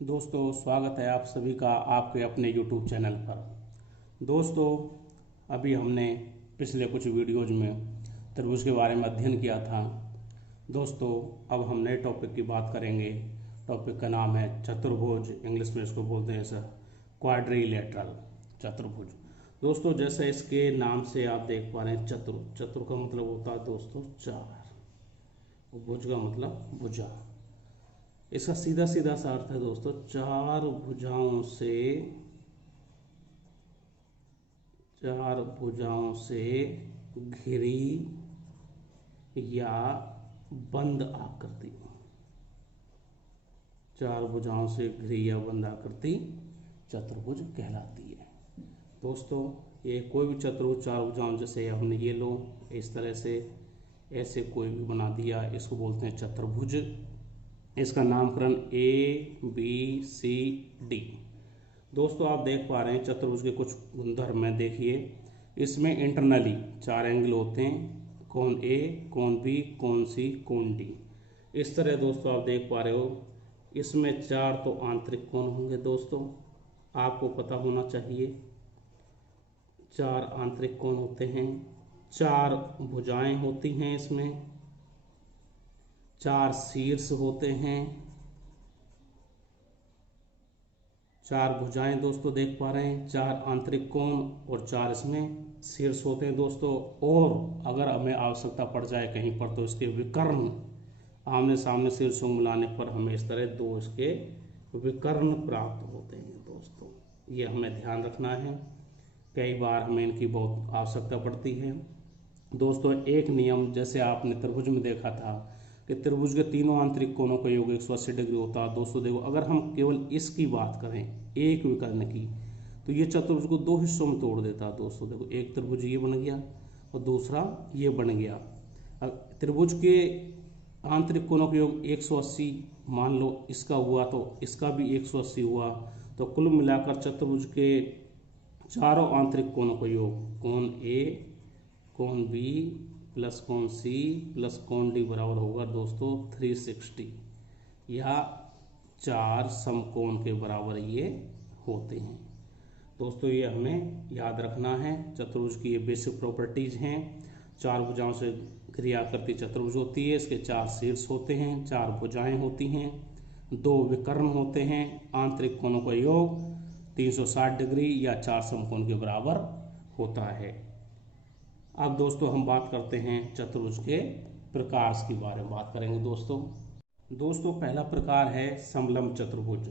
दोस्तों, स्वागत है आप सभी का आपके अपने YouTube चैनल पर। दोस्तों, अभी हमने पिछले कुछ वीडियोज में त्रिभुज के बारे में अध्ययन किया था। दोस्तों, अब हम नए टॉपिक की बात करेंगे। टॉपिक का नाम है चतुर्भुज। इंग्लिश में इसको बोलते हैं सर क्वाड्रिलेटरल चतुर्भुज। दोस्तों, जैसे इसके नाम से आप देख पा रहे हैं चतुर चतुर का मतलब होता है दोस्तों चार, भुज का मतलब भुजा। इसका सीधा सीधा सा अर्थ है दोस्तों चार भुजाओं से घिरी या बंद आकृति। चार भुजाओं से घिरी या बंद आकृति चतुर्भुज कहलाती है। दोस्तों, ये कोई भी चतुर्भुज चार भुजाओं, जैसे हमने ये लो इस तरह से ऐसे कोई भी बना दिया, इसको बोलते हैं चतुर्भुज। इसका नामकरण ABCD। दोस्तों, आप देख पा रहे हैं चतुर्भुज के कुछ गुणधर्म में। देखिए, इसमें इंटरनली चार एंगल होते हैं, कोण A, कोण B, कोण C, कोण D। इस तरह दोस्तों आप देख पा रहे हो, इसमें चार तो आंतरिक कोण होंगे। दोस्तों, आपको पता होना चाहिए चार आंतरिक कोण होते हैं, चार भुजाएं होती हैं, इसमें चार शीर्ष होते हैं। चार भुजाएं दोस्तों देख पा रहे हैं, चार आंतरिक कोण और चार इसमें शीर्ष होते हैं दोस्तों। और अगर हमें आवश्यकता पड़ जाए कहीं पर तो इसके विकर्ण, आमने सामने शीर्षों मिलाने पर हमें इस तरह दो इसके विकर्ण प्राप्त होते हैं। दोस्तों, ये हमें ध्यान रखना है, कई बार हमें इनकी बहुत आवश्यकता पड़ती है। दोस्तों, एक नियम जैसे आपने त्रिभुज में देखा था कि त्रिभुज के तीनों आंतरिक कोणों का योग 180 डिग्री होता है। दोस्तों देखो, अगर हम केवल इसकी बात करें एक विकर्ण की, तो ये चतुर्भुज को दो हिस्सों में तोड़ देता है। दोस्तों देखो, एक त्रिभुज ये बन गया और दूसरा ये बन गया। अब त्रिभुज के आंतरिक कोणों का योग 180 मान लो इसका हुआ तो इसका भी 180 हुआ, तो कुल मिलाकर चतुर्भुज के चारों आंतरिक कोणों का योग कोण A, कोण B प्लस कोण C प्लस कोण D बराबर होगा दोस्तों 360, या चार समकोण के बराबर ये होते हैं। दोस्तों, ये हमें याद रखना है। चतुर्भुज की ये बेसिक प्रॉपर्टीज हैं। चार भुजाओं से घिरी आकृति चतुर्भुज होती है। इसके चार शीर्ष होते हैं, चार भुजाएं होती हैं, दो विकर्ण होते हैं, आंतरिक कोणों का योग 360 डिग्री या चार समकोण के बराबर होता है। अब दोस्तों हम बात करते हैं चतुर्भुज के प्रकार के बारे में बात करेंगे। दोस्तों पहला प्रकार है समलंब चतुर्भुज।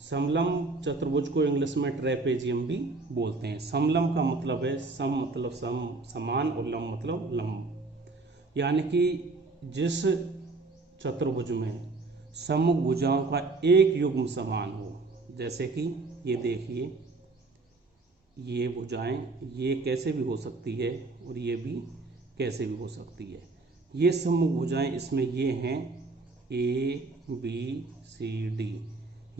समलंब चतुर्भुज को इंग्लिश में ट्रेपेजियम भी बोलते हैं। समलंब का मतलब है सम मतलब समान और लंब मतलब लंब, यानी कि जिस चतुर्भुज में सम्मुख भुजाओं का एक युग्म समान हो। जैसे कि ये देखिए, ये भुजाएं ये कैसे भी हो सकती है और ये भी कैसे भी हो सकती है। ये सम्मुख भुजाएं इसमें ये हैं ABCD,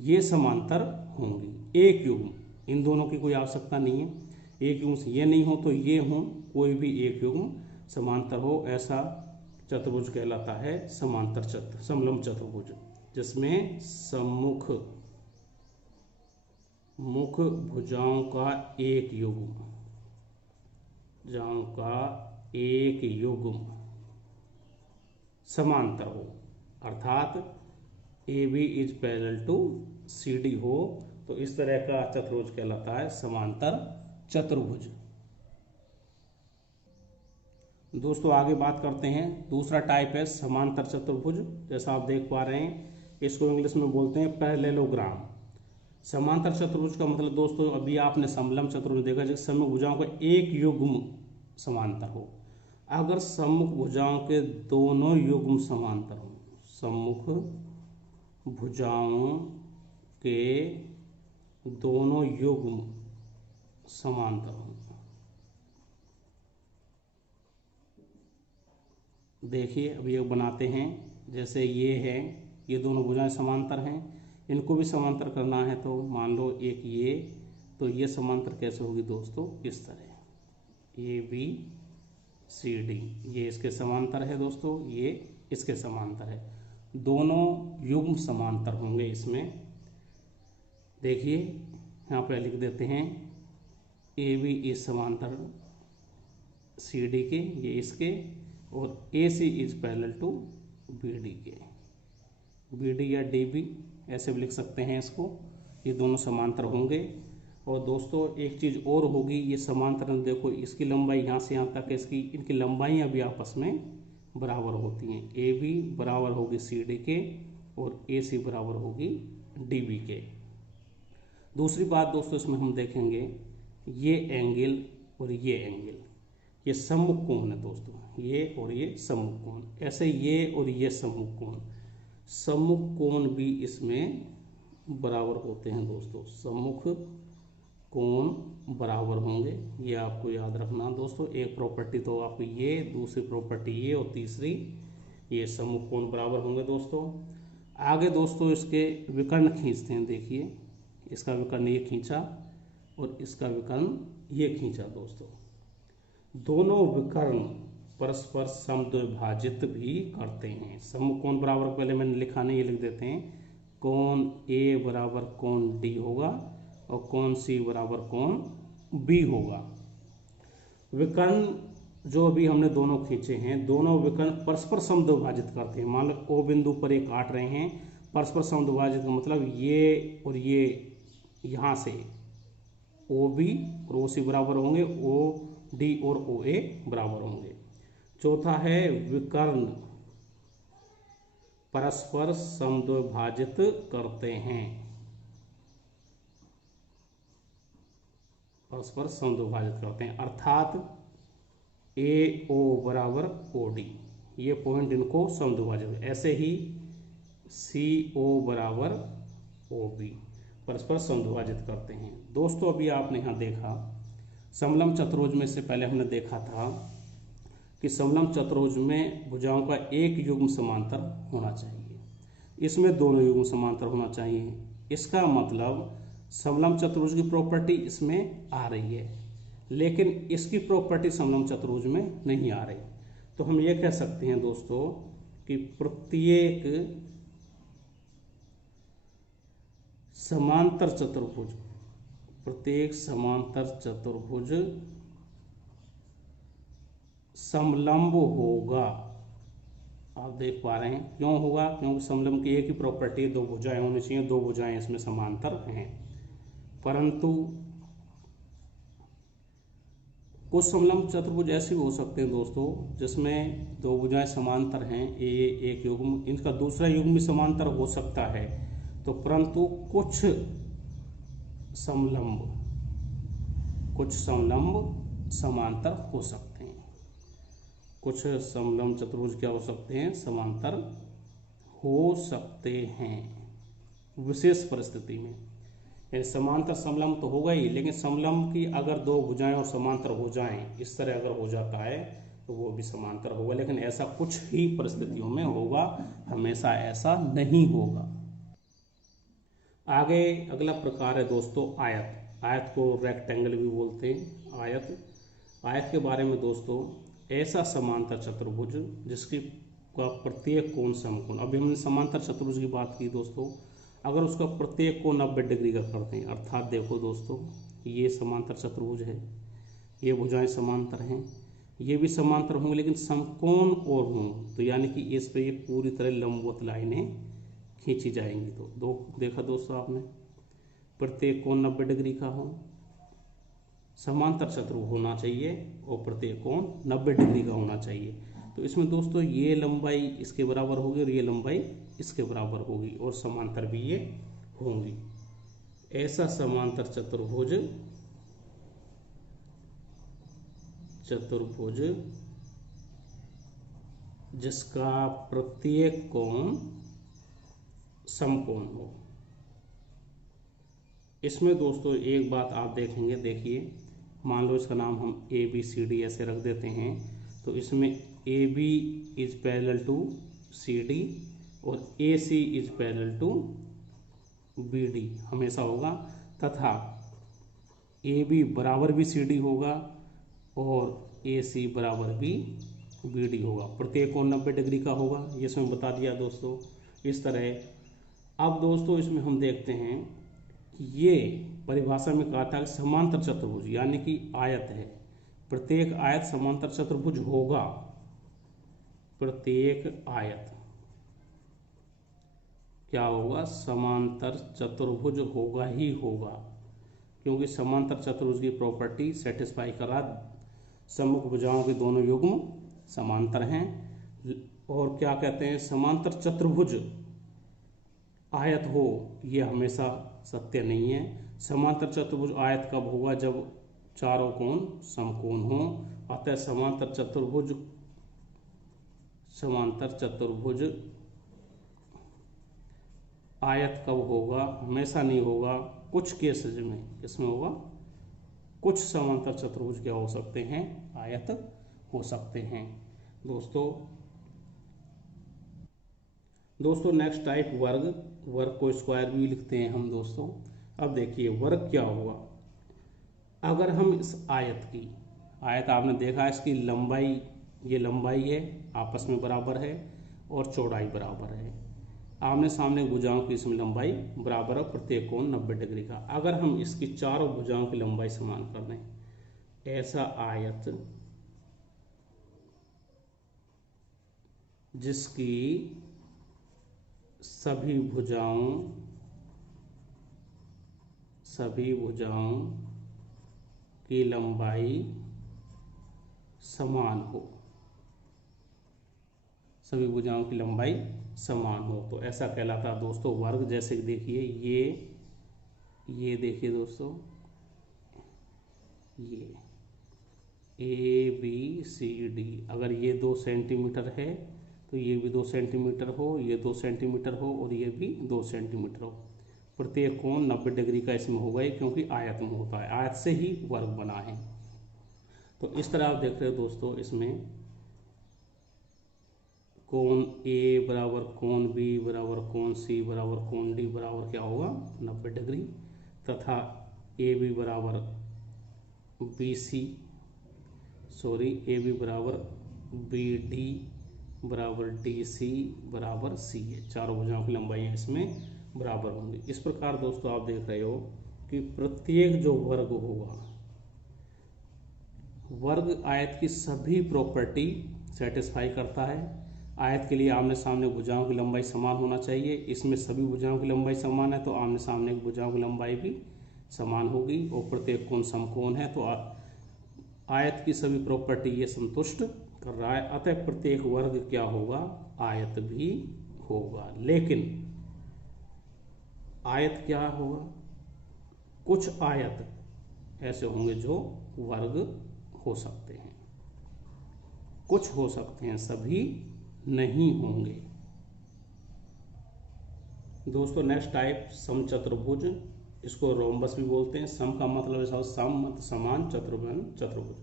ये समांतर होंगी एक युग्म। इन दोनों की कोई आवश्यकता नहीं है, एक युग्म से ये नहीं हो तो ये हो, कोई भी एक युग्म समांतर हो, ऐसा चतुर्भुज कहलाता है समांतर समलंब चतुर्भुज, जिसमें सम्मुख मुख भुजाओं का एक युग्म समांतर हो, अर्थात AB is parallel to CD हो, तो इस तरह का चतुर्भुज कहलाता है समांतर चतुर्भुज। दोस्तों आगे बात करते हैं, दूसरा टाइप है समांतर चतुर्भुज। जैसा आप देख पा रहे हैं, इसको इंग्लिश में बोलते हैं पैरेललोग्राम। समांतर चतुर्भुज का मतलब दोस्तों, अभी आपने समलंब चतुर्भुज देखा जिस सम्मुख भुजाओं का एक युग्म समांतर हो। अगर सम्मुख भुजाओं के दोनों युग्म समांतर हो, सम्मुख भुजाओं के दोनों युग्म समांतर हो। देखिए, अब ये बनाते हैं, जैसे ये है, ये दोनों भुजाएं समांतर हैं, इनको भी समांतर करना है तो मान लो एक ये, तो ये समांतर कैसे होगी दोस्तों, इस तरह ABCD, ये इसके समांतर है दोस्तों, ये इसके समांतर है, दोनों युग्म समांतर होंगे इसमें। देखिए यहाँ पे लिख देते हैं ए बी इज समांतर सी डी के, ये इसके, और A C is parallel to B D के। बी डी या डी बी ऐसे भी लिख सकते हैं इसको, ये दोनों समांतर होंगे। और दोस्तों एक चीज़ और होगी, ये समांतर देखो इसकी लंबाई यहाँ से यहाँ तक, इसकी इनकी लंबाइयाँ भी आपस में बराबर होती हैं। ए बी बराबर होगी सी डी के और ए सी बराबर होगी डी बी के। दूसरी बात दोस्तों इसमें हम देखेंगे ये एंगल और ये एंगल, ये सम्मुख कोण है दोस्तों, ये और ये सम्मुख कोण। ऐसे ये और ये सम्मुख कोण, सम्मुख कोण भी इसमें बराबर होते हैं दोस्तों, सम्मुख कोण बराबर होंगे, ये आपको याद रखना दोस्तों। एक प्रॉपर्टी तो आपको ये, दूसरी प्रॉपर्टी ये, और तीसरी ये, सम्मुख कोण बराबर होंगे दोस्तों। आगे दोस्तों इसके विकर्ण खींचते हैं। देखिए इसका विकर्ण ये खींचा और इसका विकर्ण ये खींचा दोस्तों। दोनों विकर्ण परस्पर समद्विभाजित भी करते हैं। सम्मुख कोण बराबर, पहले मैंने लिखा नहीं, ये लिख देते हैं, कोण ए बराबर कोण डी होगा और कोण सी बराबर कोण बी होगा। विकर्ण जो अभी हमने दोनों खींचे हैं, दोनों विकर्ण परस्पर समद्विभाजित करते हैं। मान लो ओ बिंदु पर ये काट रहे हैं, परस्पर समद्विभाजित का मतलब ये और ये यहाँ से ओ बी और ओ सी बराबर होंगे, ओ डी और ओ ए बराबर होंगे। चौथा है विकर्ण परस्पर समद्विभाजित करते हैं, परस्पर समद्विभाजित करते हैं, अर्थात ए ओ बराबर ओ डी, ये पॉइंट इनको समद्विभाजित। ऐसे ही सी ओ बराबर ओ बी परस्पर समद्विभाजित करते हैं। दोस्तों अभी आपने यहाँ देखा समलंब चतुर्भुज में, से पहले हमने देखा था कि समलंब चतुर्भुज में भुजाओं का एक युग्म समांतर होना चाहिए, इसमें दोनों युग्म समांतर होना चाहिए। इसका मतलब समलंब चतुर्भुज की प्रॉपर्टी इसमें आ रही है, लेकिन इसकी प्रॉपर्टी समलंब चतुर्भुज में नहीं आ रही। तो हम ये कह सकते हैं दोस्तों कि प्रत्येक समांतर चतुर्भुज, प्रत्येक समांतर चतुर्भुज समलंब होगा। आप देख पा रहे हैं क्यों होगा, क्योंकि समलंब की एक ही प्रॉपर्टी, दो भुजाएं होनी चाहिए, दो भुजाएं इसमें समांतर हैं। परंतु कुछ समलंब चतुर्भुज ऐसे भी हो सकते हैं दोस्तों जिसमें दो भुजाएं समांतर हैं, ये एक युग्म, इनका दूसरा युग्म भी समांतर हो सकता है। तो परंतु कुछ समलंब समांतर हो सकते हैं, कुछ समलंब चतुर्भुज क्या हो सकते हैं, समांतर हो सकते हैं विशेष परिस्थिति में। समांतर समलंब तो होगा ही, लेकिन समलंब की अगर दो भुजाएं और समांतर हो जाएं, इस तरह अगर हो जाता है तो वो भी समांतर होगा, लेकिन ऐसा कुछ ही परिस्थितियों में होगा, हमेशा ऐसा नहीं होगा। आगे अगला प्रकार है दोस्तों आयत। आयत को रेक्टेंगल भी बोलते हैं। आयत के बारे में दोस्तों, ऐसा समांतर चतुर्भुज जिसकी का प्रत्येक कोण समकोण। अभी हमने समांतर चतुर्भुज की बात की दोस्तों, अगर उसका प्रत्येक कोण 90 डिग्री का करते हैं, अर्थात देखो दोस्तों ये समांतर चतुर्भुज है, ये भुजाएं समांतर हैं, ये भी समांतर होंगे लेकिन समकोण और हों, तो यानी कि इस पे ये पूरी तरह लंबवत लाइनें खींची जाएंगी। तो दो देखा दोस्तों आपने, प्रत्येक कोण 90 डिग्री का हो, समांतर चतुर्भुज होना चाहिए और प्रत्येक कोण 90 डिग्री का होना चाहिए। तो इसमें दोस्तों ये लंबाई इसके बराबर होगी और ये लंबाई इसके बराबर होगी और समांतर भी ये होंगी। ऐसा समांतर चतुर्भुज जिसका प्रत्येक कोण समकोण हो। इसमें दोस्तों एक बात आप देखेंगे, देखिए मान लो इसका नाम हम ए बी सी डी ऐसे रख देते हैं, तो इसमें A B is parallel to C D और A C is parallel to B D हमेशा होगा, तथा ए बी बराबर भी सी डी होगा और ए सी बराबर भी बी डी होगा। प्रत्येक कोण 90 डिग्री का होगा, ये इसमें बता दिया दोस्तों। इस तरह अब दोस्तों इसमें हम देखते हैं ये परिभाषा में कहा था कि समांतर चतुर्भुज यानी कि आयत है, प्रत्येक आयत समांतर चतुर्भुज होगा, प्रत्येक आयत क्या होगा, समांतर चतुर्भुज होगा ही होगा, क्योंकि समांतर चतुर्भुज की प्रॉपर्टी सेटिस्फाई करा, सम्मुख भुजाओं के दोनों युग्म समांतर हैं। और क्या कहते हैं, समांतर चतुर्भुज आयत हो ये हमेशा सत्य नहीं है। समांतर चतुर्भुज आयत कब होगा, जब चारों कोण समकोण हो। अतः समांतर चतुर्भुज आयत कब होगा, हमेशा नहीं होगा, कुछ केसेज में इसमें होगा। कुछ समांतर चतुर्भुज क्या हो सकते हैं, आयत हो सकते हैं। दोस्तों नेक्स्ट टाइप वर्ग को स्क्वायर भी लिखते हैं हम दोस्तों। अब देखिए वर्ग क्या होगा, अगर हम इस आयत आपने देखा इसकी लंबाई, ये लंबाई है आपस में बराबर है और चौड़ाई बराबर है, आमने सामने भुजाओं की इसमें लंबाई बराबर है, प्रत्येक कोण 90 डिग्री का। अगर हम इसकी चारों भुजाओं की लंबाई समान कर दें, ऐसा आयत जिसकी सभी भुजाओं की लंबाई समान हो, सभी भुजाओं की लंबाई समान हो, तो ऐसा कहलाता है दोस्तों वर्ग। जैसे कि देखिए ये देखिए दोस्तों, ये ABCD, अगर ये 2 सेंटीमीटर है तो ये भी 2 सेंटीमीटर हो, ये 2 सेंटीमीटर हो और ये भी 2 सेंटीमीटर हो, प्रत्येक कोण 90 डिग्री का इसमें होगा, क्योंकि आयत में होता है, आयत से ही वर्ग बना है। तो इस तरह आप देख रहे हो दोस्तों, इसमें कोण A बराबर कोण B बराबर कोण C बराबर कोण D बराबर क्या होगा, 90 डिग्री, तथा AB बराबर BD बराबर DC बराबर CA, चारों भुजाओं की लंबाई इसमें बराबर होंगी। इस प्रकार दोस्तों आप देख रहे हो कि प्रत्येक जो वर्ग होगा, वर्ग आयत की सभी प्रॉपर्टी सेटिस्फाई करता है। आयत के लिए आमने सामने भुजाओं की लंबाई समान होना चाहिए, इसमें सभी भुजाओं की लंबाई समान है तो आमने सामने की भुजाओं की लंबाई भी समान होगी, और प्रत्येक कोण समकोण है तो आयत की सभी प्रॉपर्टी ये संतुष्ट कर रहा है। अतः प्रत्येक वर्ग क्या होगा, आयत भी होगा। लेकिन आयत क्या होगा, कुछ आयत ऐसे होंगे जो वर्ग हो सकते हैं, कुछ हो सकते हैं, सभी नहीं होंगे। दोस्तों नेक्स्ट टाइप समचतुर्भुज, इसको रोम्बस भी बोलते हैं। सम का मतलब है सम, समान, चतुर्भुज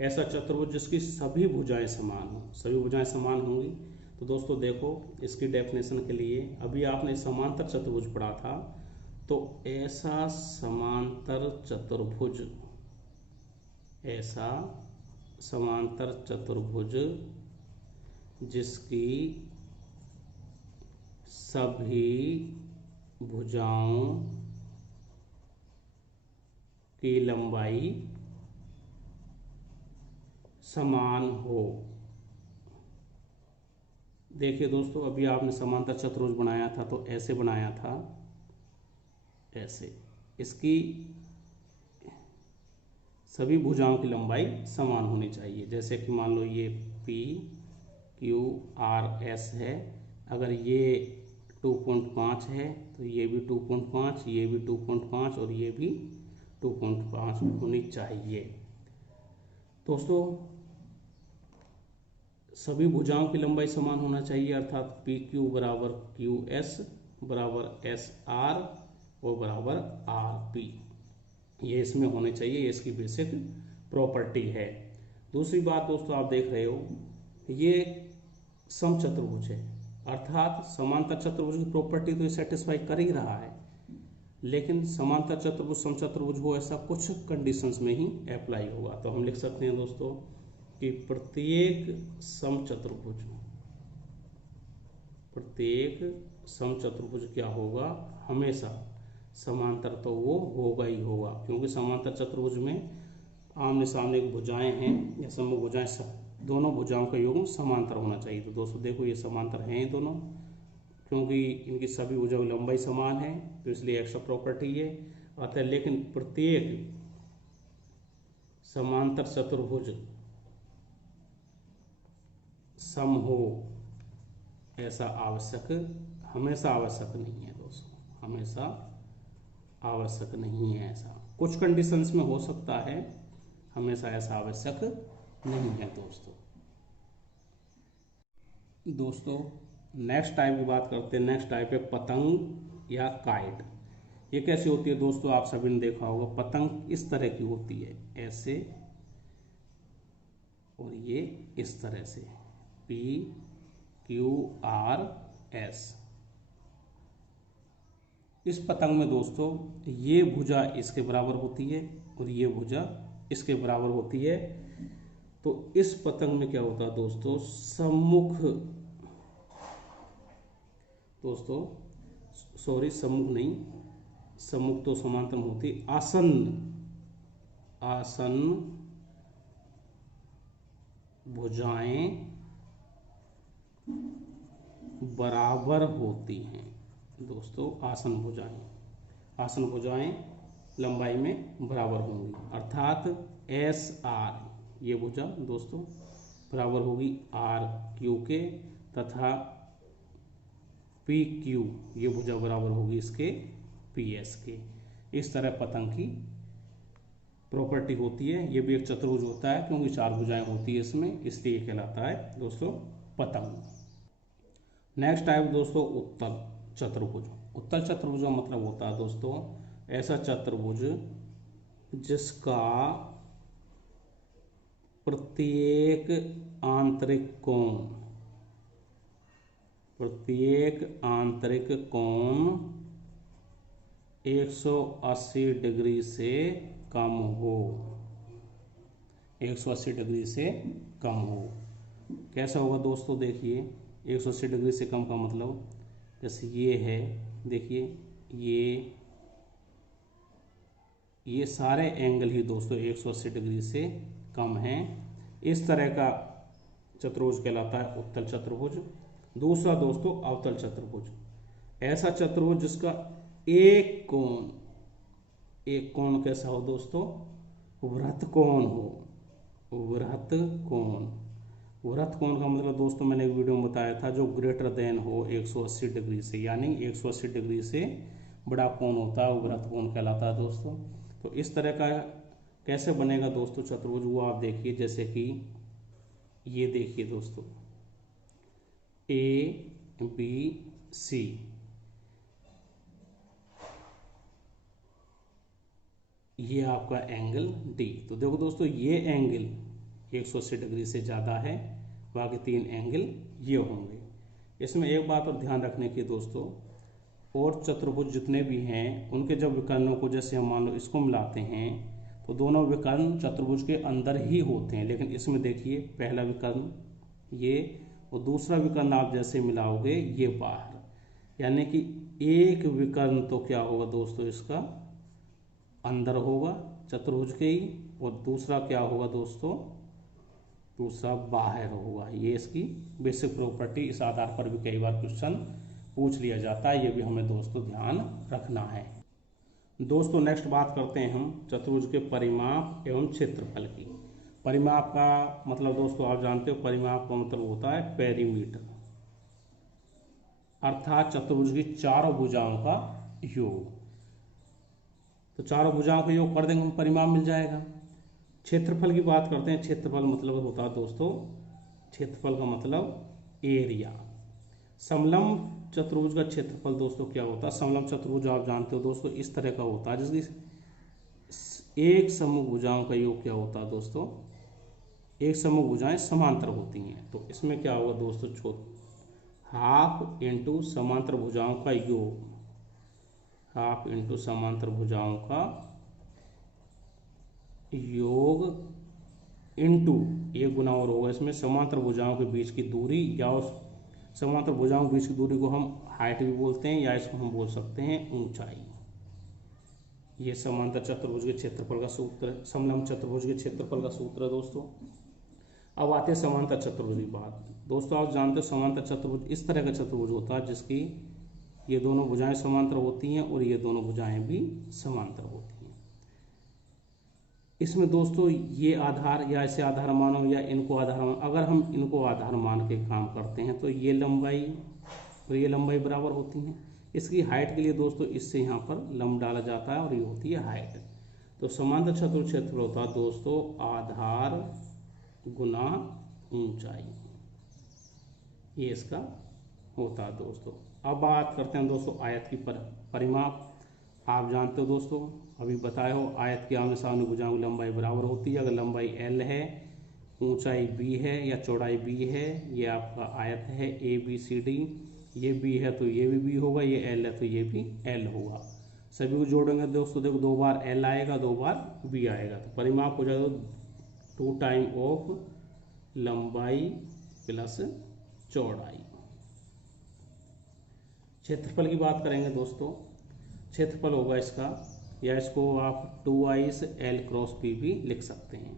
ऐसा चतुर्भुज जिसकी सभी भुजाएं समान हो, सभी भुजाएं समान होंगी। तो दोस्तों देखो इसकी डेफिनेशन के लिए, अभी आपने समांतर चतुर्भुज पढ़ा था, तो ऐसा समांतर चतुर्भुज जिसकी सभी भुजाओं की लंबाई समान हो। देखिए दोस्तों, अभी आपने समांतर चतुर्भुज बनाया था तो ऐसे बनाया था, ऐसे, इसकी सभी भुजाओं की लंबाई समान होनी चाहिए। जैसे कि मान लो ये PQRS है, अगर ये 2.5 है तो ये भी 2.5, ये भी 2.5 और ये भी 2.5 होनी चाहिए। दोस्तों सभी भुजाओं की लंबाई समान होना चाहिए, अर्थात PQ बराबर QS बराबर SR और बराबर RP, ये इसमें होने चाहिए, ये इसकी बेसिक प्रॉपर्टी है। दूसरी बात दोस्तों आप देख रहे हो, ये समचतुर्भुज है, अर्थात समांतर चतुर्भुज की प्रॉपर्टी तो ये सेटिस्फाई कर ही रहा है, लेकिन समांतर चतुर्भुज समचतुर्भुज हो ऐसा कुछ कंडीशंस में ही अप्लाई होगा। तो हम लिख सकते हैं दोस्तों कि प्रत्येक समचतुर्भुज क्या होगा, हमेशा समांतर तो वो होगा ही होगा, क्योंकि समांतर चतुर्भुज में आमने सामने की भुजाएं हैं या सम्मुख भुजाएं, सब दोनों भुजाओं का योग समांतर होना चाहिए। तो दोस्तों देखो ये समांतर हैं दोनों, क्योंकि इनकी सभी भुजाओं की लंबाई समान है, तो इसलिए एक्स्ट्रा प्रॉपर्टी है अतः। लेकिन प्रत्येक समांतर चतुर्भुज सम हो ऐसा आवश्यक, हमेशा आवश्यक नहीं है दोस्तों, हमेशा आवश्यक नहीं है ऐसा। कुछ कंडीशंस में हो सकता है, हमेशा ऐसा आवश्यक नहीं है दोस्तों। दोस्तों नेक्स्ट टाइप की बात करते हैं। नेक्स्ट टाइप है पतंग या काइट। ये कैसी होती है दोस्तों, आप सभी ने देखा होगा। पतंग इस तरह की होती है, ऐसे, और ये इस तरह से, PQRS। इस पतंग में दोस्तों ये भुजा इसके बराबर होती है और ये भुजा इसके बराबर होती है। तो इस पतंग में क्या होता है दोस्तों, सम्मुख, दोस्तों सॉरी सम्मुख नहीं, सम्मुख तो समांतर में होती, आसन्न, आसन्न भुजाएं बराबर होती हैं दोस्तों। आसन भुजाएं लंबाई में बराबर होंगी, अर्थात SR ये भुजा दोस्तों बराबर होगी RQ के, तथा PQ ये भुजा बराबर होगी इसके PS के। इस तरह पतंग की प्रॉपर्टी होती है। ये भी एक चतुर्भुज होता है, क्योंकि 4 भुजाएं होती है इसमें, इसलिए ये कहलाता है दोस्तों पतंग। नेक्स्ट टाइप दोस्तों उत्तल चतुर्भुज। उत्तल चतुर्भुज का मतलब होता है दोस्तों ऐसा चतुर्भुज जिसका प्रत्येक आंतरिक कोण 180 डिग्री से कम हो, 180 डिग्री से कम हो। कैसा होगा दोस्तों, देखिए 180 डिग्री से कम का मतलब जैसे ये है, देखिए ये सारे एंगल ही दोस्तों 180 डिग्री से कम हैं। इस तरह का चतुर्भुज कहलाता है उत्तल चतुर्भुज। दूसरा दोस्तों अवतल चतुर्भुज, ऐसा चतुर्भुज जिसका एक कोण कैसा हो दोस्तों, वृत्त कोण हो। वृत्त कोण का मतलब दोस्तों मैंने एक वीडियो में बताया था, जो ग्रेटर देन हो 180 डिग्री से, यानी 180 डिग्री से बड़ा कोण होता है वो वृत्त कोण कहलाता है दोस्तों। तो इस तरह का कैसे बनेगा दोस्तों चतुर्भुज, वो आप देखिए, जैसे कि ये देखिए दोस्तों ABC, ये आपका एंगल D। तो देखो दोस्तों ये एंगल 180 डिग्री से ज़्यादा है, बाकी 3 एंगल ये होंगे। इसमें एक बात और ध्यान रखने की दोस्तों, और चतुर्भुज जितने भी हैं उनके जब विकर्णों को, जैसे हम मान लो इसको मिलाते हैं तो दोनों विकर्ण चतुर्भुज के अंदर ही होते हैं, लेकिन इसमें देखिए पहला विकर्ण ये और दूसरा विकर्ण आप जैसे मिलाओगे ये बाहर, यानी कि एक विकर्ण तो क्या होगा दोस्तों इसका अंदर होगा चतुर्भुज के ही, और दूसरा क्या होगा दोस्तों, दूसरा बाहर होगा। ये इसकी बेसिक प्रॉपर्टी, इस आधार पर भी कई बार क्वेश्चन पूछ लिया जाता है, ये भी हमें दोस्तों ध्यान रखना है। दोस्तों नेक्स्ट बात करते हैं हम चतुर्भुज के परिमाप एवं क्षेत्रफल की। परिमाप का मतलब दोस्तों आप जानते हो, परिमाप का मतलब होता है पेरीमीटर, अर्थात चतुर्भुज की चारों भुजाओं का योग। तो चारों भुजाओं का योग कर देंगे हम, परिमाप मिल जाएगा। क्षेत्रफल की बात करते हैं। क्षेत्रफल मतलब होता है दोस्तों, क्षेत्रफल का मतलब एरिया। समलंब चतुर्भुज का क्षेत्रफल दोस्तों क्या होता है, समलंब चतुर्भुज आप जानते हो दोस्तों इस तरह का होता है, जिसकी एक सम्मुख भुजाओं का योग क्या होता है दोस्तों, एक सम्मुख भुजाएं समांतर होती हैं। तो इसमें क्या होगा दोस्तों, हाफ इंटू समांतर भुजाओं का योग, हाफ इंटू समांतर भुजाओं का योग इंटू एक गुना और होगा इसमें समांतर भुजाओं के बीच की दूरी, या उस समांतर भुजाओं के बीच की दूरी को हम हाइट भी बोलते हैं, या इसको हम बोल सकते हैं ऊंचाई। ये समांतर चतुर्भुज के क्षेत्रफल का सूत्र है, समलंब चतुर्भुज के क्षेत्रफल का सूत्र है दोस्तों। अब आते हैं समांतर चतुर्भुज की बात। दोस्तों आप जानते हो समांतर चतुर्भुज इस तरह का चतुर्भुज होता है जिसकी ये दोनों भुजाएं समांतर होती हैं और ये दोनों भुजाएं भी समांतर होती हैं। इसमें दोस्तों ये आधार या इसे आधार मानो या इनको आधार मानो, अगर हम इनको आधार मान के काम करते हैं तो ये लंबाई और ये लंबाई बराबर होती हैं। इसकी हाइट के लिए दोस्तों इससे यहाँ पर लंब डाला जाता है और ये होती है हाइट। तो समांतर चतुर्भुज क्षेत्रफल होता है दोस्तों आधार गुना ऊंचाई, ये इसका होता है दोस्तों। अब बात करते हैं दोस्तों आयत की परिमाप। आप जानते हो दोस्तों, अभी बताए हो, आयत के आमने सामने भुजाओं की लंबाई बराबर होती है। अगर लंबाई L है, ऊंचाई B है या चौड़ाई B है, ये आपका आयत है ABCD, ये B है तो ये भी B होगा, ये L है तो ये भी L होगा। सभी को जोड़ेंगे दोस्तों, देखो 2 बार L आएगा, 2 बार B आएगा, तो परिमाप हो जाएगा 2 टाइम ऑफ लंबाई प्लस चौड़ाई। क्षेत्रफल की बात करेंगे दोस्तों, क्षेत्रफल होगा इसका, या इसको आप 2 L क्रॉस B भी लिख सकते हैं,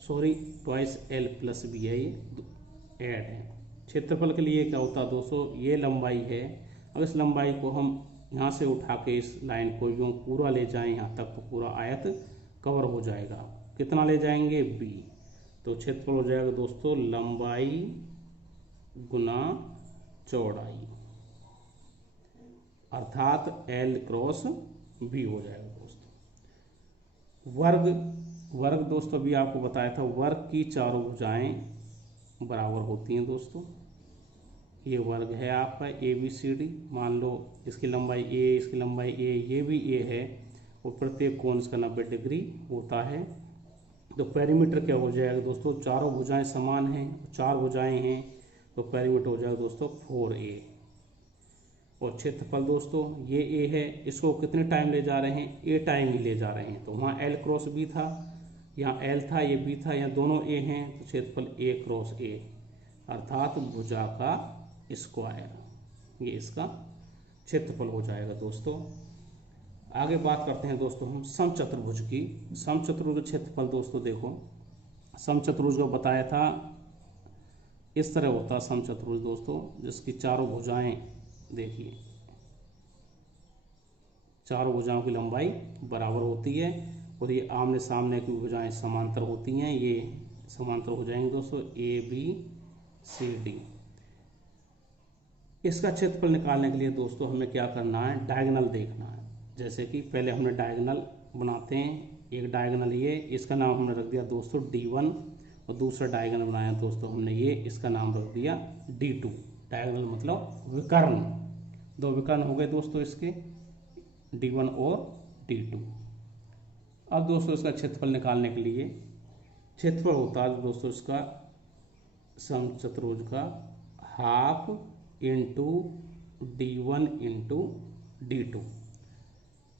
सॉरी 2 L प्लस B है, ये ऐड है। क्षेत्रफल के लिए क्या होता है दोस्तों, ये लंबाई है, अगर इस लंबाई को हम यहाँ से उठा के इस लाइन को यूँ पूरा ले जाएं यहाँ तक तो पूरा आयत कवर हो जाएगा। कितना ले जाएंगे B, तो क्षेत्रफल हो जाएगा दोस्तों लंबाई गुना चौड़ाई, अर्थात L क्रॉस B हो जाएगा दोस्तों। वर्ग दोस्तों अभी आपको बताया था, वर्ग की चारों भुजाएं बराबर होती हैं दोस्तों। ये वर्ग है आपका ABCD, मान लो इसकी लंबाई A, इसकी लंबाई A, ये भी A है और प्रत्येक कोण इसका 90 डिग्री होता है। तो पेरीमीटर क्या हो जाएगा दोस्तों, चारों भुजाएं समान हैं, 4 भुजाएं हैं, तो पेरीमीटर हो जाएगा दोस्तों 4A। और क्षेत्रफल दोस्तों ये A है, इसको कितने टाइम ले जा रहे हैं, A टाइम ही ले जा रहे हैं। तो वहाँ L क्रॉस B था, यहाँ L था, ये B था, यहाँ दोनों A हैं, तो क्षेत्रफल A क्रॉस A, अर्थात भुजा का स्क्वायर, ये इसका क्षेत्रफल हो जाएगा दोस्तों। आगे बात करते हैं दोस्तों हम समचतुर्भुज की। समचतुर्भुज का क्षेत्रफल दोस्तों देखो, समचतुर्भुज को बताया था इस तरह होता है समचतुर्भुज दोस्तों, जिसकी चारों भुजाएं देखिए, चारों भुजाओं की लंबाई बराबर होती है और ये आमने सामने की भुजाएं समांतर होती हैं, ये समांतर हो जाएंगे दोस्तों ABCD। इसका क्षेत्रफल निकालने के लिए दोस्तों हमें क्या करना है, डायगोनल देखना है। जैसे कि पहले हमने डायगोनल बनाते हैं, एक डायगोनल ये, इसका नाम हमने रख दिया दोस्तों D1, और दूसरा डायगोनल बनाया दोस्तों हमने ये, इसका नाम रख दिया D2। डायगोनल मतलब विकर्ण, 2 विकर्ण हो गए दोस्तों इसके, D1 और D2। अब दोस्तों इसका क्षेत्रफल निकालने के लिए, क्षेत्रफल होता है दोस्तों इसका समचतुर्भुज का half into D1 into D2।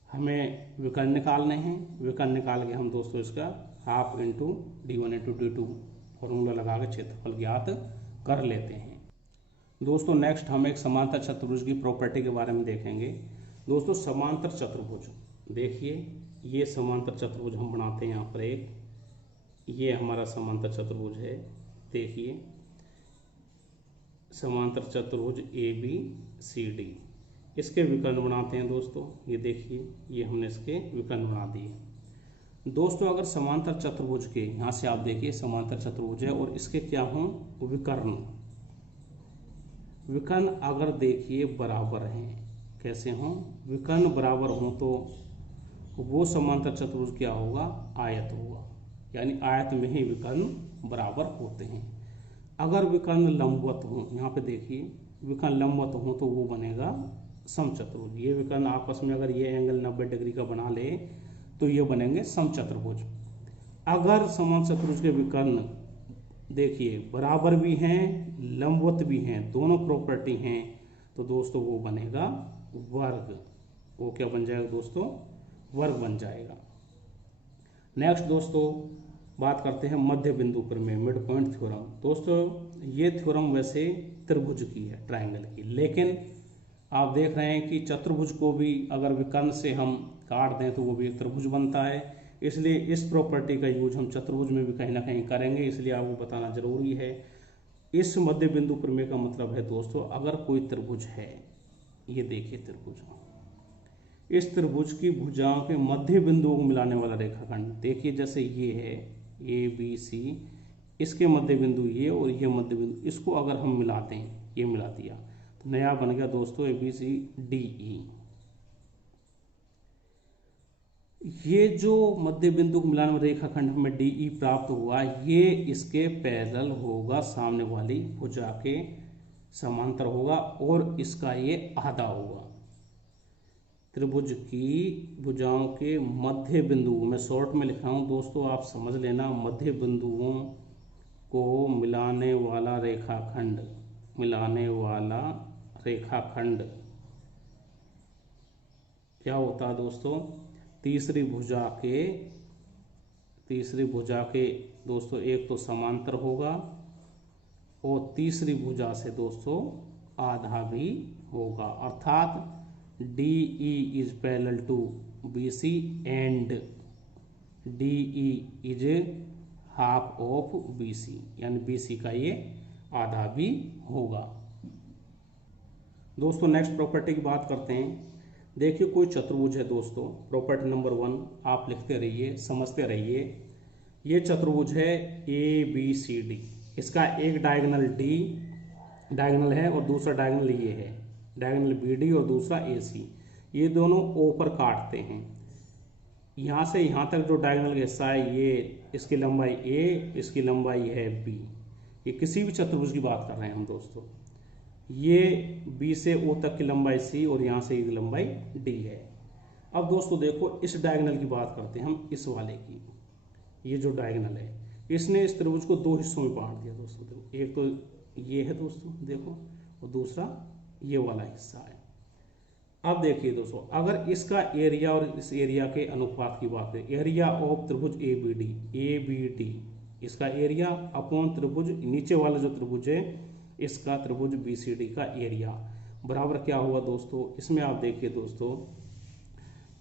हमें विकर्ण निकालने हैं, विकर्ण निकाल के हम दोस्तों इसका half into D1 into D2 formula लगा के क्षेत्रफल ज्ञात कर लेते हैं। दोस्तों नेक्स्ट हम एक समांतर चतुर्भुज की प्रॉपर्टी के बारे में देखेंगे। दोस्तों समांतर चतुर्भुज देखिए, ये समांतर चतुर्भुज हम बनाते हैं यहाँ पर एक, ये हमारा समांतर चतुर्भुज है। देखिए समांतर चतुर्भुज ABCD, इसके विकर्ण बनाते हैं दोस्तों। ये देखिए, ये हमने इसके विकर्ण बना दिए दोस्तों। अगर समांतर चतुर्भुज के यहाँ से आप देखिए समांतर चतुर्भुज है और इसके क्या हों विकर्ण, विकर्ण अगर देखिए बराबर हैं, कैसे हों, विकर्ण बराबर हों तो वो समांतर चतुर्भुज क्या होगा, आयत होगा, यानी आयत में ही विकर्ण बराबर होते हैं। अगर विकर्ण लंबवत हों, यहाँ पे देखिए विकर्ण लंबवत हों तो वो बनेगा समचतुर्भुज। ये विकर्ण आपस में अगर ये एंगल 90 डिग्री का बना ले तो ये बनेंगे समचतुर्भुज। अगर समचतुर्भुज के विकर्ण देखिए बराबर भी हैं, लंबवत भी हैं, दोनों प्रॉपर्टी हैं, तो दोस्तों वो बनेगा वर्ग। वो क्या बन जाएगा दोस्तों, वर्ग बन जाएगा। नेक्स्ट दोस्तों बात करते हैं मध्य बिंदु प्रमेय, मिड पॉइंट थ्योरम। दोस्तों ये थ्योरम वैसे त्रिभुज की है, ट्रायंगल की, लेकिन आप देख रहे हैं कि चतुर्भुज को भी अगर विकर्ण से हम काट दें तो वो भी एक त्रिभुज बनता है। इसलिए इस प्रॉपर्टी का यूज हम चतुर्भुज में भी कहीं ना कहीं करेंगे, इसलिए आपको बताना जरूरी है। इस मध्य बिंदु प्रमेय का मतलब है दोस्तों, अगर कोई त्रिभुज है, ये देखिए त्रिभुज, इस त्रिभुज की भुजाओं के मध्य बिंदुओं को मिलाने वाला रेखाखंड, देखिए जैसे ये है ए बी सी, इसके मध्य बिंदु ये और ये मध्य बिंदु, इसको अगर हम मिला दें, ये मिला दिया तो नया बन गया दोस्तों A B C D E. ये जो मध्य बिंदु को मिलाने वाला रेखाखंड हमें डी ई प्राप्त हुआ, ये इसके पैरेलल होगा, सामने वाली भुजा के समांतर होगा और इसका ये आधा होगा। त्रिभुज की भुजाओं के मध्य बिंदु, मैं शॉर्ट में लिखा हूं दोस्तों, आप समझ लेना, मध्य बिंदुओं को मिलाने वाला रेखाखंड, मिलाने वाला रेखाखंड क्या होता है दोस्तों, तीसरी भुजा के दोस्तों एक तो समांतर होगा और तीसरी भुजा से दोस्तों आधा भी होगा, अर्थात DE is parallel to BC and DE is half of BC, यानी BC का ये आधा भी होगा। दोस्तों नेक्स्ट प्रॉपर्टी की बात करते हैं। देखिए कोई चतुर्भुज है दोस्तों, प्रॉपर्टी नंबर 1 आप लिखते रहिए, समझते रहिए। ये चतुर्भुज है ABCD, इसका एक डायगोनल D डायगोनल है और दूसरा डायगोनल ये है, डायगोनल BD और दूसरा AC। ये दोनों O पर काटते हैं, यहाँ से यहाँ तक जो डायगोनल हिस्सा है ये, इसकी लंबाई A, इसकी लंबाई है B। ये किसी भी चतुर्भुज की बात कर रहे हैं हम दोस्तों। ये B से O तक की लंबाई C और यहाँ से की लंबाई D है। अब दोस्तों देखो इस डायगोनल की बात करते हैं हम, इस वाले की। ये जो डायगोनल है, इसने इस त्रिभुज को दो हिस्सों में बांट दिया दोस्तों। देखो एक तो ये है दोस्तों, देखो, और दूसरा ये वाला हिस्सा है। अब देखिए दोस्तों, अगर इसका एरिया और इस एरिया के अनुपात की बात करें, एरिया ऑफ त्रिभुज ABD, इसका एरिया अपॉन त्रिभुज नीचे वाला जो त्रिभुज है, इसका त्रिभुज BCD का एरिया बराबर क्या हुआ दोस्तों। इसमें आप देखिए दोस्तों,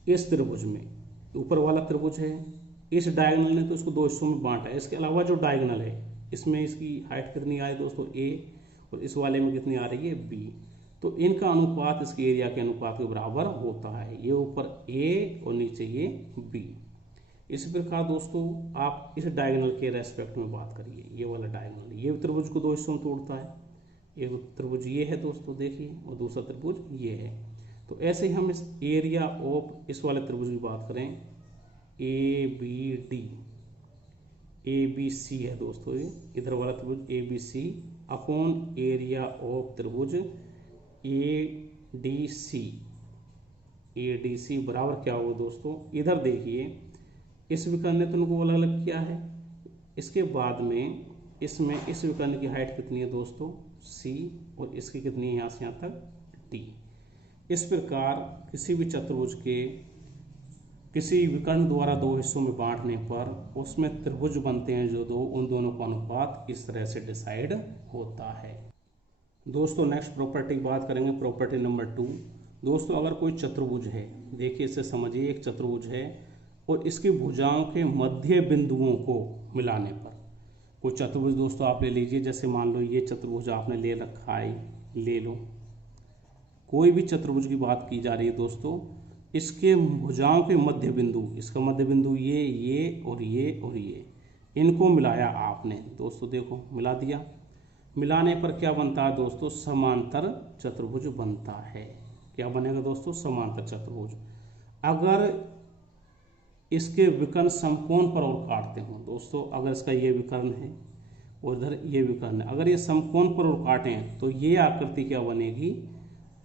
इस त्रिभुज में ऊपर वाला त्रिभुज है, इस डायगोनल ने तो इसको दो हिस्सों में बांटा है। इसके अलावा जो डायगोनल है, इसमें इसकी हाइट कितनी आ रही है दोस्तों A, और इस वाले में कितनी आ रही है B। तो इनका अनुपात इसके एरिया के अनुपात के बराबर होता है। ये ऊपर A और नीचे ये B। इस प्रकार दोस्तों आप इस डायगोनल के रेस्पेक्ट में बात करिए, ये वाला डायगोनल, ये त्रिभुज को दो हिस्सों में तोड़ता है। एक त्रिभुज ये है दोस्तों देखिए, और दूसरा त्रिभुज ये है। तो ऐसे ही हम इस एरिया ऑफ इस वाले त्रिभुज की बात करें, ABD, ABC है दोस्तों, ये इधर वाला त्रिभुज ABC अपॉन एरिया ऑफ त्रिभुज ADC बराबर क्या होगा दोस्तों। इधर देखिए इस विकर्ण ने तो उनको अलग अलग किया है, इसके बाद में इसमें इस विकर्ण की हाइट कितनी है दोस्तों C, और इसकी कितनी है यहाँ से यहाँ तक D। इस प्रकार किसी भी चतुर्भुज के किसी विकर्ण द्वारा दो हिस्सों में बांटने पर उसमें त्रिभुज बनते हैं जो दो, उन दोनों का अनुपात इस तरह से डिसाइड होता है। दोस्तों नेक्स्ट प्रॉपर्टी की बात करेंगे, प्रॉपर्टी नंबर 2। दोस्तों अगर कोई चतुर्भुज है, देखिए इसे समझिए, एक चतुर्भुज है और इसकी भुजाओं के मध्य बिंदुओं को मिलाने पर, कोई चतुर्भुज दोस्तों आप ले लीजिए, जैसे मान लो ये चतुर्भुज आपने ले रखा है, ले लो, कोई भी चतुर्भुज की बात की जा रही है दोस्तों, इसके भुजाओं के मध्य बिंदु, इसका मध्य बिंदु ये और ये, इनको मिलाया आपने दोस्तों, देखो मिला दिया। मिलाने पर क्या बनता है दोस्तों, समांतर चतुर्भुज बनता है। क्या बनेगा दोस्तों, समांतर चतुर्भुज। अगर इसके विकर्ण समकोण पर और काटते हो दोस्तों, अगर इसका ये विकर्ण है और इधर ये विकर्ण है, अगर ये समकोण पर और काटें तो ये आकृति क्या बनेगी,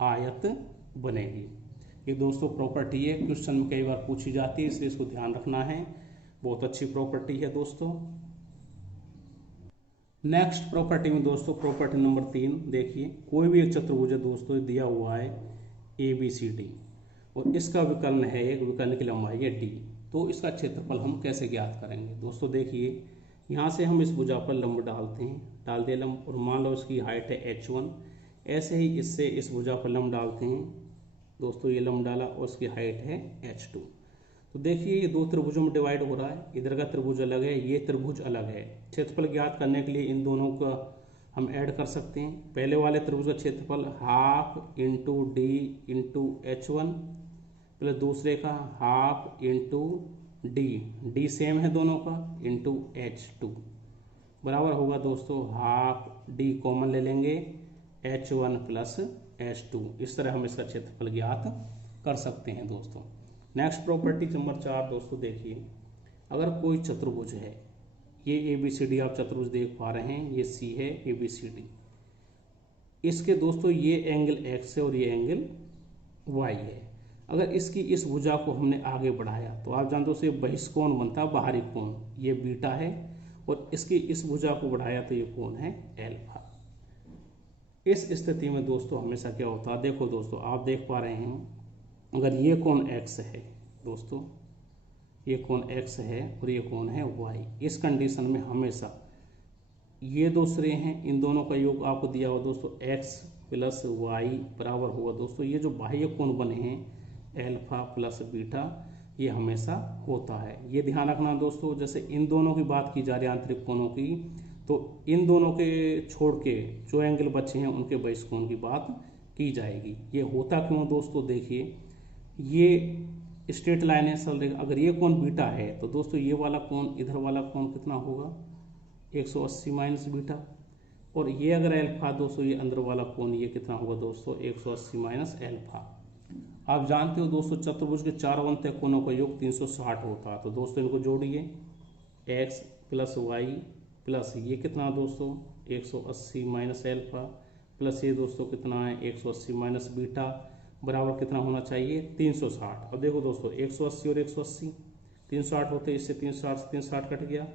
आयत बनेगी। ये दोस्तों प्रॉपर्टी है, क्वेश्चन में कई बार पूछी जाती है, इसलिए इसको ध्यान रखना है। बहुत अच्छी प्रॉपर्टी है दोस्तों। नेक्स्ट प्रॉपर्टी में दोस्तों प्रॉपर्टी नंबर 3 देखिए, कोई भी एक चतुर्भुज है दोस्तों, दिया हुआ है ABCD और इसका विकर्ण है, एक विकर्ण की लंबाई है D। तो इसका क्षेत्रफल हम कैसे ज्ञात करेंगे दोस्तों। देखिए यहाँ से हम इस भुजा पर लंब डालते हैं, डाल दिया लंब, और मान लो इसकी हाइट है H1, ऐसे ही इससे इस भुजा पर लंब डालते हैं दोस्तों, ये लंब डाला और उसकी हाइट है h2। तो देखिए ये दो त्रिभुजों में डिवाइड हो रहा है, इधर का त्रिभुज अलग है, ये त्रिभुज अलग है। क्षेत्रफल ज्ञात करने के लिए इन दोनों का हम ऐड कर सकते हैं। पहले वाले त्रिभुज का क्षेत्रफल half into D into h1 plus दूसरे का हाफ इंटू डी सेम है दोनों का, इंटू h2 बराबर होगा दोस्तों हाफ डी कॉमन ले लेंगे h1 प्लस h2। इस तरह हम इसका क्षेत्रफल ज्ञात कर सकते हैं दोस्तों। नेक्स्ट प्रॉपर्टी नंबर 4 दोस्तों देखिए, अगर कोई चतुर्भुज है, ये ABCD आप चतुर्भुज देख पा रहे हैं, ये C है ABCD, इसके दोस्तों ये एंगल X है और ये एंगल Y है। अगर इसकी इस भुजा को हमने आगे बढ़ाया तो आप जानते हो ये बहिष्कोण बनता है, बाहरी कोण, ये बीटा है, और इसकी इस भुजा को बढ़ाया तो ये कोण है एल्फा। इस स्थिति में दोस्तों हमेशा क्या होता है, देखो दोस्तों आप देख पा रहे हैं, अगर ये कोण x है दोस्तों, ये कोण x है और ये कोण है y, इस कंडीशन में हमेशा ये दूसरे हैं, इन दोनों का योग आपको दिया हुआ दोस्तों x प्लस y बराबर होगा दोस्तों, ये जो बाह्य कोण बने हैं एल्फा प्लस बीटा, ये हमेशा होता है। ये ध्यान रखना दोस्तों, जैसे इन दोनों की बात की जा रही है आंतरिक कोणों की, तो इन दोनों के छोड़ के जो एंगल बचे हैं उनके बहिष्कोण की बात की जाएगी। ये होता क्यों दोस्तों, देखिए ये स्ट्रेट लाइन है सरल रेखा, अगर ये कोण बीटा है तो दोस्तों ये वाला कोण, इधर वाला कोण कितना होगा 180 माइनस बीटा, और ये अगर एल्फा दोस्तों, ये अंदर वाला कोण ये कितना होगा दोस्तों 180 माइनस एल्फा। आप जानते हो दोस्तों चतुर्भुज के चारों अंत कोणों का योग 360 होता है, तो दोस्तों इनको जोड़िए, x प्लस वाई प्लस ये कितना दोस्तों 180 माइनस एल्फा प्लस ये दोस्तों कितना है 180 माइनस बीटा बराबर कितना होना चाहिए 360। अब देखो दोस्तों 180 और 180 360 होते, इससे 360 से 360 कट गया,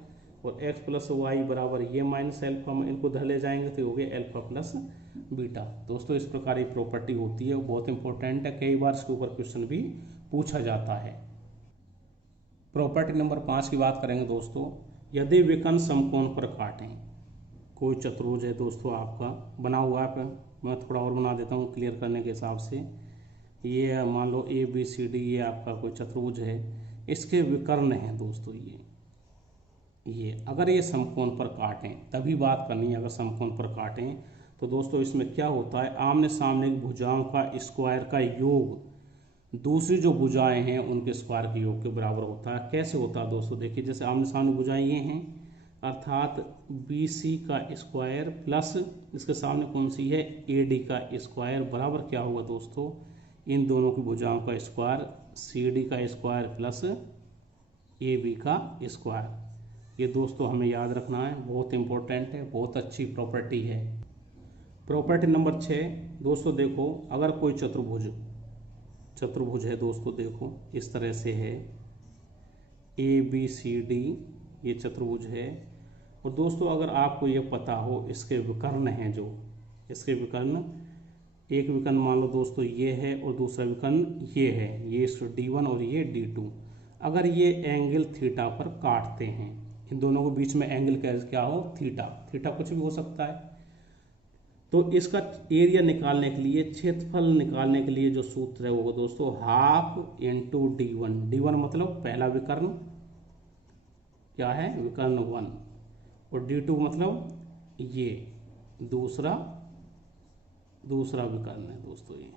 और x प्लस वाई बराबर ये माइनस एल्फा में इनको धर ले जाएंगे तो हो गया एल्फा प्लस बीटा। दोस्तों इस प्रकार की प्रॉपर्टी होती है, बहुत इंपॉर्टेंट है, कई बार इसके ऊपर क्वेश्चन भी पूछा जाता है। प्रॉपर्टी नंबर 5 की बात करेंगे दोस्तों, यदि विकर्ण समकोण पर काटें, कोई चतुर्भुज है दोस्तों आपका बना हुआ है, मैं थोड़ा और बना देता हूँ क्लियर करने के हिसाब से। ये मान लो ABCD, ये आपका कोई चतुर्भुज है, इसके विकर्ण हैं दोस्तों ये अगर ये समकोण पर काटें तभी बात करनी है। अगर समकोण पर काटें तो दोस्तों इसमें क्या होता है, आमने सामने की भुजाओं का स्क्वायर का योग दूसरी जो भुजाएं हैं उनके स्क्वायर के योग के बराबर होता है। कैसे होता है दोस्तों, देखिए जैसे आमने सामने भुजाएं ये हैं, अर्थात BC का स्क्वायर प्लस इसके सामने कौन सी है AD का स्क्वायर बराबर क्या होगा दोस्तों, इन दोनों की भुजाओं का स्क्वायर CD का स्क्वायर प्लस AB का स्क्वायर। ये दोस्तों हमें याद रखना है, बहुत इंपॉर्टेंट है, बहुत अच्छी प्रॉपर्टी है। प्रॉपर्टी नंबर 6 दोस्तों देखो, अगर कोई चतुर्भुज है दोस्तों, देखो इस तरह से है ABCD, ये चतुर्भुज है, और दोस्तों अगर आपको ये पता हो इसके विकर्ण हैं, जो इसके विकर्ण, एक विकर्ण मान लो दोस्तों ये है और दूसरा विकर्ण ये है, ये D1 और ये D2, अगर ये एंगल थीटा पर काटते हैं, इन दोनों के बीच में एंगल क्या हो थीटा कुछ भी हो सकता है, तो इसका एरिया निकालने के लिए, क्षेत्रफल निकालने के लिए जो सूत्र है वो दोस्तों हाफ इंटू D1 मतलब पहला विकर्ण क्या है विकर्ण 1, और D2 मतलब ये दूसरा विकर्ण है दोस्तों, ये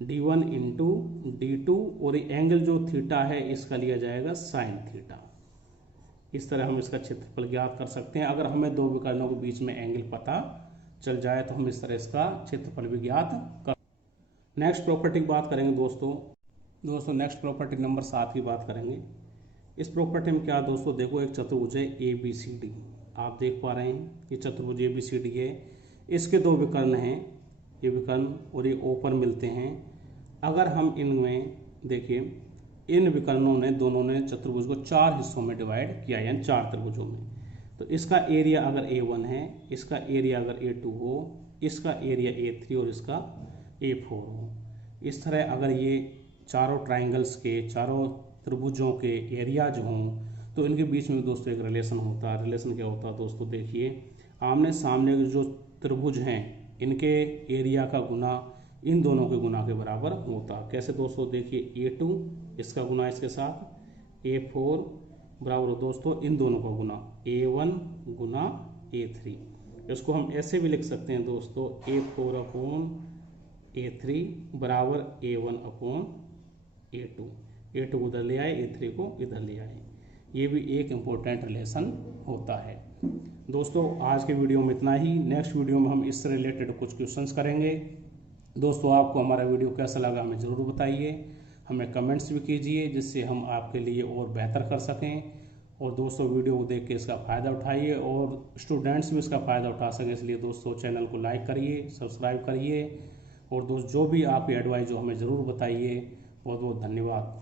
D1 इंटू D2, और एंगल जो थीटा है इसका लिया जाएगा साइन थीटा। इस तरह हम इसका क्षेत्रफल ज्ञात कर सकते हैं। अगर हमें दो विकर्णों के बीच में एंगल पता चल जाए तो हम इस तरह इसका क्षेत्रफल भी ज्ञात कर। नेक्स्ट प्रॉपर्टी की बात करेंगे दोस्तों नेक्स्ट प्रॉपर्टी नंबर 7 की बात करेंगे। इस प्रॉपर्टी में क्या दोस्तों, देखो एक चतुर्भुज है ABCD, आप देख पा रहे हैं ये चतुर्भुज ABCD है, इसके दो विकर्ण हैं, ये विकर्ण और ये O पर मिलते हैं। अगर हम इनमें देखिए, इन विकर्णों ने दोनों ने चतुर्भुज को 4 हिस्सों में डिवाइड किया, यानी 4 त्रिभुजों में, तो इसका एरिया अगर A1 है, इसका एरिया अगर A2 हो, इसका एरिया A3 और इसका A4 हो, इस तरह अगर ये चारों ट्राइंगल्स के, चारों त्रिभुजों के एरियाज हों तो इनके बीच में दोस्तों एक रिलेशन होता है। रिलेशन क्या होता है दोस्तों, देखिए आमने सामने जो त्रिभुज हैं इनके एरिया का गुना इन दोनों के गुना के बराबर होता है। कैसे दोस्तों, देखिए A2 इसका गुना इसके साथ A4 बराबर हो दोस्तों इन दोनों का गुना A1 गुना A3। इसको हम ऐसे भी लिख सकते हैं दोस्तों, A4 अपॉन A3 बराबर A1 अपॉन A2। A2 को उधर ले आए, A3 को इधर ले आए। ये भी एक इम्पोर्टेंट रिलेशन होता है। दोस्तों आज के वीडियो में इतना ही। नेक्स्ट वीडियो में हम इससे रिलेटेड कुछ क्वेश्चंस करेंगे। दोस्तों आपको हमारा वीडियो कैसा लगा हमें ज़रूर बताइए, हमें कमेंट्स भी कीजिए जिससे हम आपके लिए और बेहतर कर सकें। और दोस्तों वीडियो को देख के इसका फ़ायदा उठाइए और स्टूडेंट्स भी इसका फ़ायदा उठा सकें, इसलिए दोस्तों चैनल को लाइक करिए, सब्सक्राइब करिए। और दोस्त जो भी आपकी एडवाइस जो हमें ज़रूर बताइए। बहुत बहुत धन्यवाद।